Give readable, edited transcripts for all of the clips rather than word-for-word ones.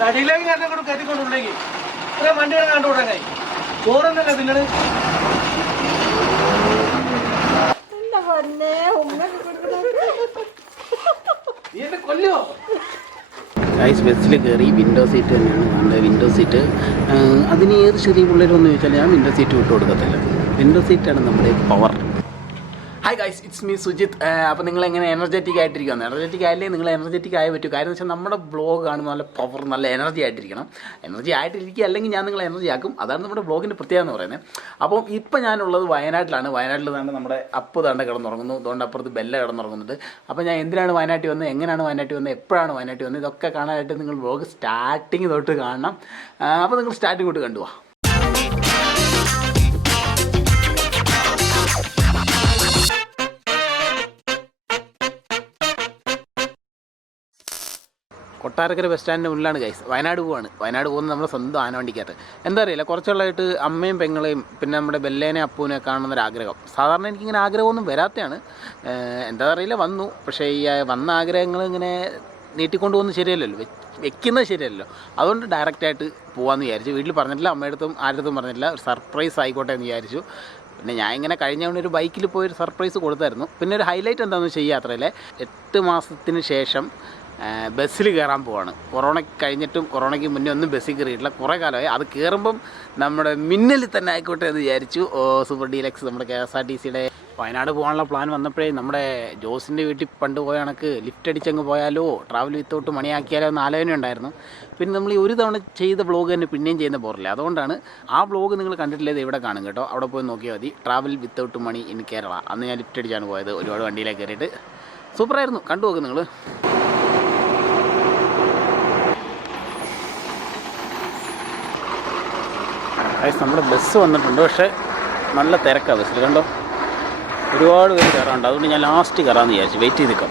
തടിയിലേക്ക് എന്നെ കൂടെ കയറ്റിക്കൊണ്ടുണ്ടെങ്കിൽ ഇത്ര വണ്ടികളെ കണ്ടുകൊടുക്കായി ചോറൊന്നല്ല നിങ്ങൾ കൊല്ലോ. ബസ്സിൽ കയറി വിൻഡോ സീറ്റ് തന്നെയാണ് കാണേണ്ടത്. വിൻഡോ സീറ്റ് അതിന് ഏത് ചെറിയ പിള്ളേരൊന്നും ചോദിച്ചാൽ ഞാൻ വിൻഡോ സീറ്റ് വിട്ടു കൊടുക്കത്തില്ല. വിൻഡോ സീറ്റാണ് നമ്മുടെ power. Hi guys, it's me Sujith. അപ്പോൾ നിങ്ങളെങ്ങനെ എനർജറ്റിക് ആയിട്ടിരിക്കുകയാണ്? എനർജറ്റിക് ആയില്ലേ നിങ്ങൾ എനർജറ്റിക് ആയേ പറ്റൂ. കാര്യം എന്ന് വെച്ചാൽ നമ്മുടെ ബ്ലോഗ് കാണുമ്പോൾ നല്ല പവർ, നല്ല എനർജി ആയിട്ടിരിക്കണം. എനർജി ആയിട്ടിരിക്കുക, അല്ലെങ്കിൽ ഞാൻ നിങ്ങളെ എനർജി ആക്കും. അതാണ് നമ്മുടെ ബ്ലോഗിൻ്റെ പ്രത്യേകത എന്ന് പറയുന്നത്. അപ്പം ഇപ്പം ഞാനുള്ളത് വയനാട്ടിലാണ്. വയനാട്ടിൽ തന്നെ നമ്മുടെ അപ്പ് താണ്ട് കിടന്നുറങ്ങുന്നു. അതുകൊണ്ട് അപ്പുറത്ത് ബെല്ല കിടന്നുറങ്ങുന്നുണ്ട്. അപ്പോൾ ഞാൻ എന്തിനാണ് വയനാട്ടിൽ വന്നത്, എങ്ങനെയാണ് വയനാട്ടിൽ വന്നത്, എപ്പോഴാണ് വയനാട്ടിൽ വന്നത്, ഇതൊക്കെ കാണാനായിട്ട് നിങ്ങൾ ബ്ലോഗ് സ്റ്റാർട്ടിങ് തൊട്ട് കാണണം. അപ്പോൾ നിങ്ങൾ സ്റ്റാർട്ടിങ് തൊട്ട് കണ്ടുപോവാ. കൊട്ടാരക്കര ബസ് സ്റ്റാൻഡിൻ്റെ മുന്നിലാണ് ഗൈസ്. വയനാട് പോവാണ്. വയനാട് പോകുന്നത് നമ്മുടെ സ്വന്തം ആനവണ്ടിക്കകത്ത്. എന്താ അറിയില്ല, കുറച്ചുള്ളതായിട്ട് അമ്മയും പെങ്ങളെയും പിന്നെ നമ്മുടെ ബെല്ലേനെ അപ്പൂനെ കാണുന്നൊരാഗ്രഹം. സാധാരണ എനിക്കിങ്ങനെ ആഗ്രഹമൊന്നും വരാത്തതാണ്. എന്താ അറിയില്ല, വന്നു. പക്ഷേ ഈ വന്ന ആഗ്രഹങ്ങൾ ഇങ്ങനെ നീട്ടിക്കൊണ്ടു പോകുന്നത് ശരിയല്ലല്ലോ, വെക്കുന്നത് ശരിയല്ലല്ലോ. അതുകൊണ്ട് ഡയറക്റ്റായിട്ട് പോകാമെന്ന് വിചാരിച്ചു. വീട്ടിൽ പറഞ്ഞിട്ടില്ല, അമ്മയടുത്തും ആരടുത്തും പറഞ്ഞിട്ടില്ല. ഒരു സർപ്രൈസ് ആയിക്കോട്ടെ എന്ന് വിചാരിച്ചു. പിന്നെ ഞാൻ ഇങ്ങനെ കഴിഞ്ഞ ഒരു ബൈക്കിൽ പോയൊരു സർപ്രൈസ് കൊടുത്തായിരുന്നു. പിന്നെ ഒരു ഹൈലൈറ്റ് എന്താണെന്ന് വെച്ചാൽ ഈ യാത്രയിലെ 8 മാസത്തിന് ശേഷം ബസ്സിൽ കയറാൻ പോവാണ്. കൊറോണ കഴിഞ്ഞിട്ടും കൊറോണയ്ക്ക് മുന്നേ ഒന്നും ബസ്സിൽ കയറിയിട്ടില്ല, കുറേ കാലമായി. അത് കയറുമ്പം നമ്മുടെ മിന്നലിൽ തന്നെ ആയിക്കോട്ടെ എന്ന് വിചാരിച്ചു. സൂപ്പർ ഡീലക്സ് നമ്മുടെ KSRTCയുടെ വയനാട് പോകാനുള്ള പ്ലാൻ വന്നപ്പോഴേ നമ്മുടെ ജോസിൻ്റെ വീട്ടിൽ പണ്ട് പോയ കണക്ക് ലിഫ്റ്റ് അടിച്ചങ്ങ് പോയാലോ, ട്രാവൽ വിത്തൗട്ട് മണിയാക്കിയാലോ എന്ന് ആലോചന ഉണ്ടായിരുന്നു. പിന്നെ നമ്മൾ ഈ ഒരു തവണ ചെയ്ത ബ്ലോഗ് തന്നെ പിന്നെയും ചെയ്യുന്ന പോറില്ല. അതുകൊണ്ടാണ് ആ ബ്ലോഗ് നിങ്ങൾ കണ്ടിട്ടില്ലേ, ഇവിടെ കാണും കേട്ടോ. അവിടെ പോയി നോക്കിയാൽ മതി. Travel without money in Kerala. അന്ന് ഞാൻ ലിഫ്റ്റ് അടിച്ചാണ് പോയത്. ഒരുപാട് വണ്ടിയിലേക്ക് കയറിയിട്ട് സൂപ്പറായിരുന്നു. കണ്ടു നോക്ക് നിങ്ങൾ. നമ്മുടെ ബസ് വന്നിട്ടുണ്ട്. പക്ഷേ നല്ല തിരക്കാണ് ബസ്സിൽ, കണ്ടോ. ഒരുപാട് പേര് കയറാറുണ്ട്. അതുകൊണ്ട് ഞാൻ ലാസ്റ്റ് കയറാമെന്ന് വിചാരിച്ചു. വെയിറ്റ് ചെയ്ത് നിൽക്കാം.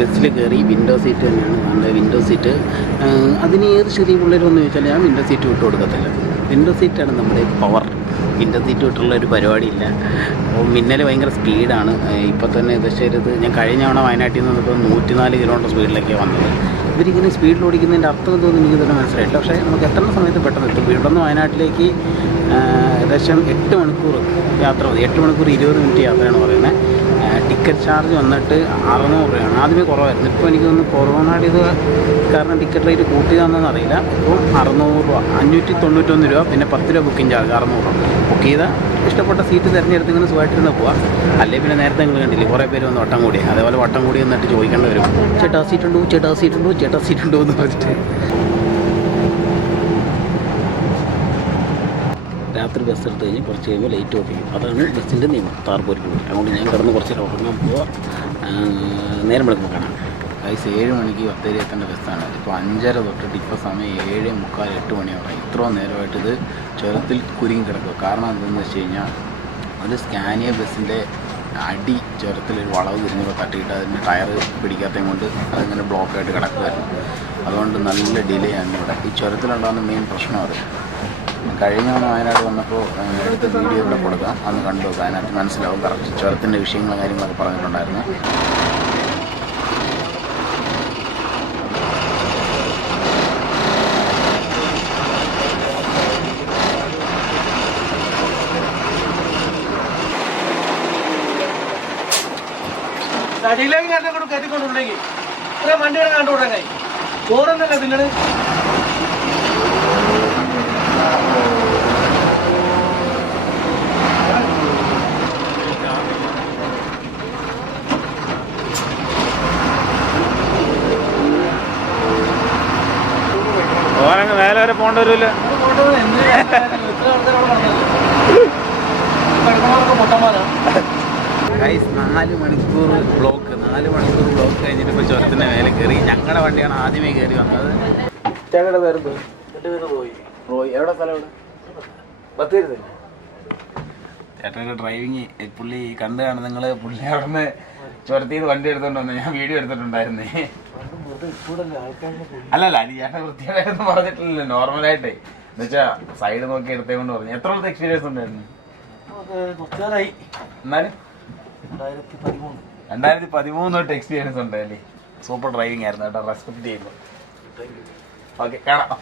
ബസ്സിൽ കയറി വിൻഡോ സീറ്റ് തന്നെയാണ് കാണേണ്ടത്. വിൻഡോ സീറ്റ് അതിന് ഏത് ചെറിയ പിള്ളേരൊന്നും ചോദിച്ചാൽ ഞാൻ വിൻഡോ സീറ്റ് വിട്ടു കൊടുക്കത്തില്ല. വിൻഡോ സീറ്റാണ് നമ്മുടെ പവർ. വിൻഡോ സീറ്റ് വിട്ടുള്ള ഒരു പരിപാടിയില്ല. അപ്പോൾ മിന്നൽ ഭയങ്കര സ്പീഡാണ്. ഇപ്പോൾ തന്നെ ഏകദേശം ഞാൻ കഴിഞ്ഞ തവണ വയനാട്ടിൽ നിന്ന് വന്നപ്പോൾ 104 കിലോമീറ്റർ സ്പീഡിലേക്കാണ് വന്നത്. ഇവരിങ്ങനെ സ്പീഡിൽ ഓടിക്കുന്നതിൻ്റെ അർത്ഥം എന്തോന്നും എനിക്ക് തന്നെ മനസ്സിലായില്ല. പക്ഷേ നമുക്ക് എത്ര സമയത്ത് പെട്ടെന്ന് എത്തും. ഇവിടെ നിന്ന് വയനാട്ടിലേക്ക് ഏകദേശം 8 മണിക്കൂർ യാത്ര മതി. 8 മണിക്കൂർ 20 മിനിറ്റ് യാത്രയാണ് പറയുന്നത്. ടിക്കറ്റ് ചാർജ് വന്നിട്ട് 600 രൂപയാണ്. ആദ്യമേ കുറവായിരുന്നു. ഇപ്പോൾ എനിക്ക് തോന്നുന്നു കൊറോണയുടെ ഇത് കാരണം ടിക്കറ്റ് റേറ്റ് കൂട്ടിയതാണെന്ന് അറിയില്ല. ഇപ്പോൾ 600 രൂപ, 591 രൂപ, പിന്നെ 10 രൂപ ബുക്കിംഗ് ചാർജ്, 600 രൂപ. ബുക്ക് ചെയ്താൽ ഇഷ്ടപ്പെട്ട സീറ്റ് തിരഞ്ഞെടുത്ത് ഇങ്ങനെ സുഖമായിട്ടിരുന്ന് പോവാം. അല്ലെങ്കിൽ പിന്നെ നേരത്തെ നിങ്ങൾ കണ്ടില്ലേ, കുറേ പേര് വന്ന് വട്ടം കൂടി. അതേപോലെ വട്ടം കൂടി എന്നിട്ട് ചോദിക്കേണ്ടി വരും, ചേട്ടാ സീറ്റുണ്ടോ, ചേട്ടാ സീറ്റുണ്ടോ, ചേട്ടാ സീറ്റുണ്ടോ എന്ന് പറഞ്ഞിട്ട്. രാത്രി ബസ് എടുത്ത് കഴിഞ്ഞ് കുറച്ച് കഴിയുമ്പോൾ ലൈറ്റ് ഓഫ് ചെയ്യും. അതാണ് ബസ്സിൻ്റെ നിയമം, താർപോരിക്ക് പോയി. അതുകൊണ്ട് ഞാൻ കിടന്ന് കുറച്ച് ഉറങ്ങാൻ പോവാം. നേരം വിളിക്കുമ്പോൾ കാണാം. 7 മണിക്ക് ബത്തേരി എത്തേണ്ട ബസ്സാണ്. ഇപ്പോൾ 5:30 തൊട്ടിട്ട് ഇപ്പോൾ സമയം 7:45, 8 മണിയോടെ. ഇത്രയും നേരമായിട്ട് ഇത് ചുരത്തിൽ കുരുങ്ങി കിടക്കുക. കാരണം എന്താണെന്ന് വെച്ച് കഴിഞ്ഞാൽ ഒരു സ്കാനിയ ബസ്സിൻ്റെ അടി ചുരത്തിലൊരു വളവ് തിരിഞ്ഞപ്പോൾ തട്ടിയിട്ട് അതിൻ്റെ ടയർ പിടിക്കാത്തതും കൊണ്ട് അതിങ്ങനെ ബ്ലോക്കായിട്ട് കിടക്കുമായിരുന്നു. അതുകൊണ്ട് നല്ല ഡിലേ ആണ് ഇവിടെ. ഈ ചുരത്തിലുണ്ടാകുന്ന മെയിൻ പ്രശ്നം അത്. കഴിഞ്ഞ തവണ വയനാട് വന്നപ്പോൾ എടുത്ത വീഡിയോ ഇവിടെ കൊടുക്കാം, അന്ന് കണ്ടു നോക്കാം. അതിനകത്ത് മനസ്സിലാവും കറക്റ്റ് ചുരത്തിൻ്റെ വിഷയങ്ങളും കാര്യങ്ങളൊക്കെ പറഞ്ഞിട്ടുണ്ടായിരുന്നു. തടിയിലേക്ക് എന്നെ കൂടെ കയറ്റിക്കൊണ്ടുണ്ടെങ്കിൽ ഇത്ര വണ്ടികളെ കണ്ടുകൊടുക്കായി ചോറൊന്നല്ല നിങ്ങൾ മേലെ വരെ പോകേണ്ട വരുമല്ലോ. ഗൈസ് 4 മണിക്കൂർ ബ്ലോക്ക്, 4 മണിക്കൂർ ബ്ലോക്ക് കഴിഞ്ഞിട്ട് ഇപ്പോൾ ചുരത്തിൻ്റെ മേലെ കയറി. ഞങ്ങളുടെ വണ്ടിയാണ് ആദ്യമേ കയറി വന്നത്. ചേട്ടയുടെ പേരെന്തോ? എൻ്റെ പേര് റോയ്. എവിടെ സ്ഥലം? എവിടെ? ബത്തേരി തന്നെ. ചേട്ടൻ്റെ ഡ്രൈവിങ് പുള്ളി കണ്ടു കാണും നിങ്ങൾ. പുള്ളി അവിടെ നിന്ന് ചുരത്തിൽ നിന്ന് വണ്ടി എടുത്തോണ്ട് വന്നു. ഞാൻ വീഡിയോ എടുത്തിട്ടുണ്ടായിരുന്നേ. അല്ലല്ല, അത് ചേട്ടൻ വൃത്തിയായിട്ടൊന്നും പറഞ്ഞിട്ടില്ലല്ലോ. നോർമലായിട്ടേ എന്നുവെച്ചാൽ സൈഡ് നോക്കി എടുത്തേ കൊണ്ട് പറഞ്ഞു. എത്ര എക്സ്പീരിയൻസ് ഉണ്ടായിരുന്നു? എന്നാലും 2013 തൊട്ട് എക്സ്പീരിയൻസ് ഉണ്ടല്ലേ. സൂപ്പർ ഡ്രൈവിംഗ് ആയിരുന്നു കേട്ടോ. റെസ്പെക്ട് ചെയ്യുന്നു. ഓക്കെ, കാണാം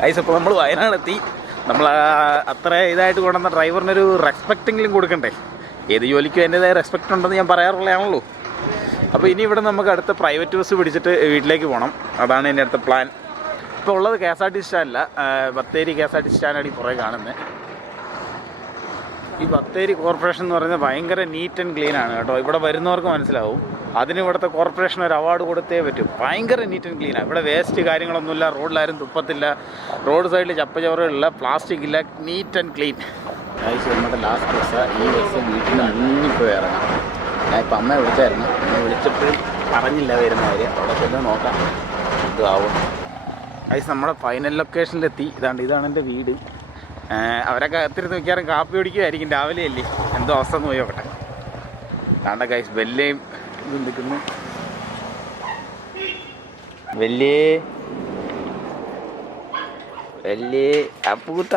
ഗൈസ്. അപ്പോൾ നമ്മൾ വയനാടെത്തി. നമ്മൾ അത്ര ഇതായിട്ട് കൊണ്ടുവന്ന ഡ്രൈവറിനൊരു റെസ്പെക്റ്റെങ്കിലും കൊടുക്കണ്ടേ. ഏത് ജോലിക്കും എൻ്റെതായ റെസ്പെക്റ്റ് ഉണ്ടെന്ന് ഞാൻ പറയാറുള്ളതാണല്ലോ. അപ്പോൾ ഇനി ഇവിടെ നമുക്ക് അടുത്ത പ്രൈവറ്റ് ബസ് പിടിച്ചിട്ട് വീട്ടിലേക്ക് പോകണം. അതാണ് എൻ്റെ അടുത്ത പ്ലാൻ. ഇപ്പോൾ ഉള്ളത് KSRTC സ്റ്റാൻഡില്ല, ബത്തേരി KSRTC സ്റ്റാൻഡാണ് ഈ പുറകെ കാണുന്നത്. ഈ ബത്തേരി കോർപ്പറേഷൻ എന്ന് പറയുന്നത് ഭയങ്കര നീറ്റ് ആൻഡ് ക്ലീൻ ആണ് കേട്ടോ. ഇവിടെ വരുന്നവർക്ക് മനസ്സിലാവും. അതിന് ഇവിടുത്തെ കോർപ്പറേഷൻ ഒരു അവാർഡ് കൊടുത്തേ പറ്റും. ഭയങ്കര നീറ്റ് ആൻഡ് ക്ലീനാണ്. ഇവിടെ വേസ്റ്റ് കാര്യങ്ങളൊന്നുമില്ല, റോഡിലാരും തുപ്പത്തില്ല, റോഡ് സൈഡിൽ ചപ്പചവറുകളില്ല, പ്ലാസ്റ്റിക് ഇല്ല, നീറ്റ് ആൻഡ് ക്ലീൻ. നമ്മുടെ ലാസ്റ്റ് ബസ് ഈ ബസ് വീട്ടിൽ നിന്ന് അങ്ങിപ്പോയി ഇറങ്ങാം. ഞാൻ ഇപ്പം അമ്മയെ വിളിച്ചായിരുന്നു. അമ്മ വിളിച്ചപ്പോഴും പറഞ്ഞില്ല വരുന്ന കാര്യം. അവിടെ ചെന്ന് നോക്കാം ഇതാവും. നമ്മുടെ ഫൈനൽ ലൊക്കേഷനിലെത്തി. ഇതാണ് എൻ്റെ വീട്. അവരൊക്കെ എത്തിരുന്ന് മിക്കവാറും കാപ്പി കുടിക്കുമായിരിക്കും, രാവിലെ അല്ലേ. എന്തോ അവസ്ഥ എന്ന് പോയി നോക്കട്ടെ. താണ്ട ഗൈസ് വെല്ലയും ഇത് നിൽക്കുന്നു. വലിയ അപ്പൂത്ത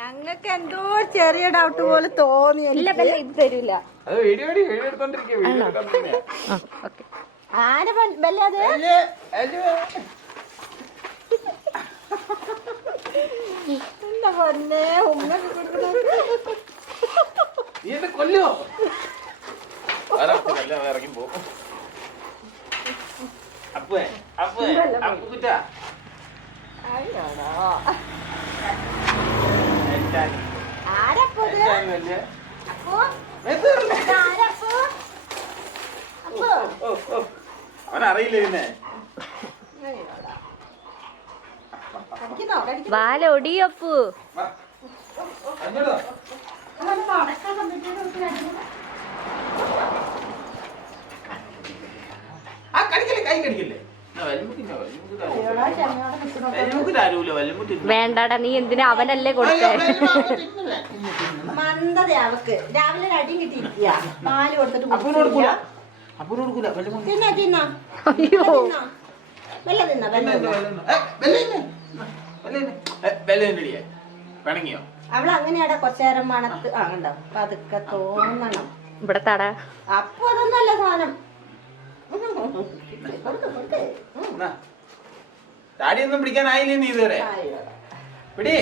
ഞങ്ങൾക്ക് എന്തോ ചെറിയ ഡൗട്ട് പോലെ തോന്നി. ഇത് തരൂല. ആരെ ബെല്ല അത്? എന്താ പൊന്നെ ഉമ്മ കൊല്ലോ ഇറങ്ങി പോ. അവനറിയില്ല പിന്നെ വാലൊടിയപ്പു. വേണ്ടാടാ, നീ എന്തിനാ അവനല്ലേ കൊടുത്തേ? മന്ദത അവക്ക് രാവിലെ അടിയും കിട്ടിയിരിക്കുക. പാല് കൊടുത്തിട്ട് തിന്നാ. അയ്യോ അവള് അങ്ങനെയാടാ കുറച്ചേരം മണത്ത് ആകണ്ടോ. പതുക്കെ തോന്നണം. ഇവിടെ തട. അപ്പൊ അതൊന്നല്ല സാധനം. താടിയൊന്നും പിടിക്കാനായില്ലേ നീ ഇതുവരെ? പിടി.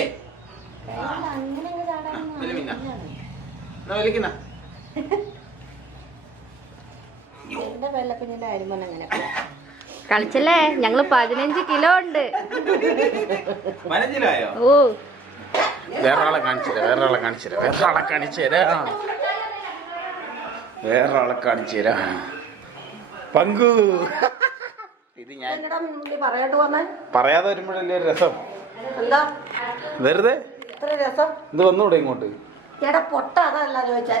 കളിച്ചല്ലേ? ഞങ്ങള് 15 കിലോ ഉണ്ട്. ഓ വേറൊരാളെ കാണിച്ചു തരാം. പങ്കു. ഇത് ഞാൻ പറയാതെ വരുമ്പോഴല്ലേ ഒരു രസം. വെറുതെ ഇത് വന്നൂടെ ഇങ്ങോട്ട്? പൊട്ട അതല്ല ചോദിച്ചാ.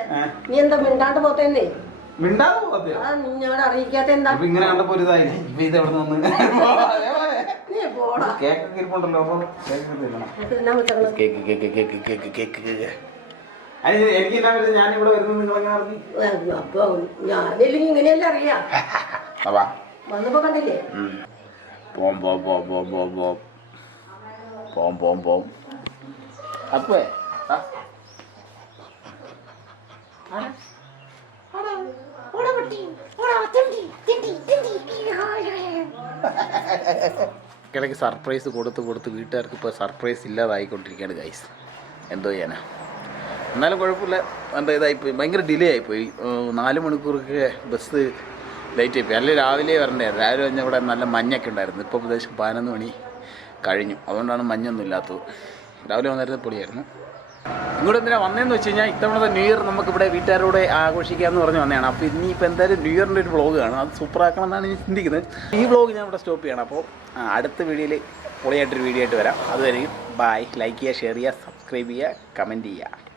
നീ എന്താ മിണ്ടാണ്ട് പോത്തേന്നേ? മിണ്ടാതെ പോകത്തെ നിന്നോട് അറിയിക്കാത്ത എന്താ? ഇങ്ങനെ കണ്ടപ്പോ ഒരു ഇതായി. ഇപ്പൊ ഇത് എവിടെ നിന്ന് കേക്കൊക്കെ ഇരിപ്പുണ്ടല്ലോ. അപ്പൊ എനിക്കെല്ലാം പറ്റും. ഞാൻ ഇവിടെ വരുന്നത് നിങ്ങളെങ്ങനെ അറിഞ്ഞു? അപ്പൊ ഞാനില്ലെങ്കിൽ ഇങ്ങനെയല്ല അറിയാം. വന്നപ്പോ കണ്ടില്ലേ? അപ്പേ ഇടയ്ക്ക് സർപ്രൈസ് കൊടുത്ത് വീട്ടുകാർക്ക് ഇപ്പോൾ സർപ്രൈസ് ഇല്ലാതായിക്കൊണ്ടിരിക്കുകയാണ് ഗൈസ്. എന്തോ ചെയ്യാനാ. എന്നാലും കുഴപ്പമില്ല. എന്താ ഇതായിപ്പോയി, ഭയങ്കര ഡിലേ ആയിപ്പോയി. 4 മണിക്കൂറൊക്കെ ബസ് ലേറ്റ് ആയിപ്പോയി. അല്ലെങ്കിൽ രാവിലെ വരണ്ടായിരുന്നു. രാവിലെ കഴിഞ്ഞാൽ ഇവിടെ നല്ല മഞ്ഞൊക്കെ ഉണ്ടായിരുന്നു. ഇപ്പോൾ ഏകദേശം 11 മണി കഴിഞ്ഞു. അതുകൊണ്ടാണ് മഞ്ഞൊന്നും ഇല്ലാത്തത്. രാവിലെ വന്നിരുന്നത് പൊളിയായിരുന്നു. ഇങ്ങോട്ട് എന്തിനാണ് വന്നതെന്ന് വെച്ച് കഴിഞ്ഞാൽ ഇത്തവണത്തെ ന്യൂ ഇയർ നമുക്കിവിടെ വീട്ടുകാരോടെ ആഘോഷിക്കാമെന്ന് പറഞ്ഞ് വന്നതാണ്. അപ്പോൾ ഇനിയിപ്പോൾ എന്തായാലും ന്യൂ ഇയറിൻ്റെ ഒരു വ്ളോഗ് കാണും. അത് സൂപ്പറാക്കണം എന്നാണ് ഞാൻ ചിന്തിക്കുന്നത്. ഈ വ്ളോഗ് ഞാൻ ഇവിടെ സ്റ്റോപ്പ് ചെയ്യണം. അപ്പോൾ അടുത്ത വീഡിയോയിൽ പൊളിയായിട്ടൊരു വീഡിയോ ആയിട്ട് വരാം. അതുവരെയും ബൈ. ലൈക്ക് ചെയ്യുക, ഷെയർ ചെയ്യുക, സബ്സ്ക്രൈബ് ചെയ്യുക, കമൻറ്റ് ചെയ്യുക.